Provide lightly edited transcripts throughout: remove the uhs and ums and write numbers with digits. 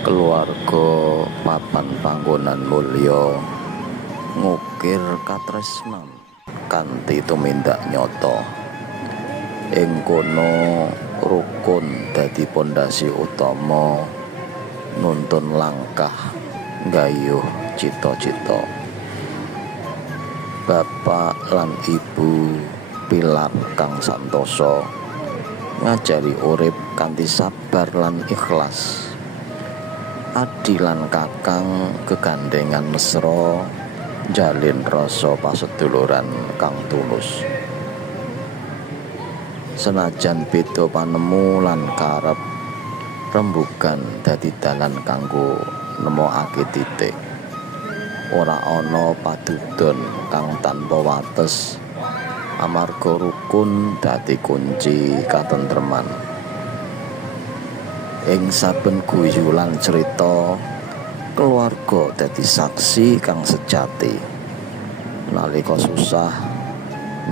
Keluarga papan panggonan mulya ngukir katresnan kanthi tumindak nyata. Ing kono rukun dadi pondasi utama nuntun langkah nggayuh cita-cita. Bapak lan ibu pilar kang santosa ngajari urip kanthi sabar lan ikhlas. Adi lan kakang kegandengan mesra jalin rasa paseduluran kang tulus. Senajan beda panemu lan karep, rembugan dadi dalan kanggo nemokake titik. Ora ana padudon kang tanpa wates, amarga rukun dadi kunci katentreman. Ing saben guyu lan cerita, keluarga dadi saksi kang sejati. Nalika susah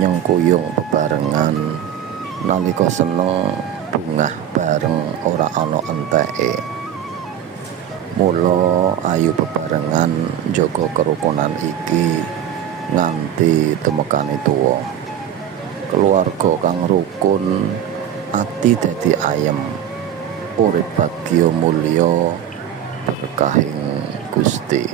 nyengkuyung bebarengan, nalika seneng bungah bareng ora ana enteke. Mula ayu bebarengan njaga kerukunan iki nganti temekane tuwa. Keluarga kang rukun, ati dadi ayem, urip bagya mulya berkahing Gusti.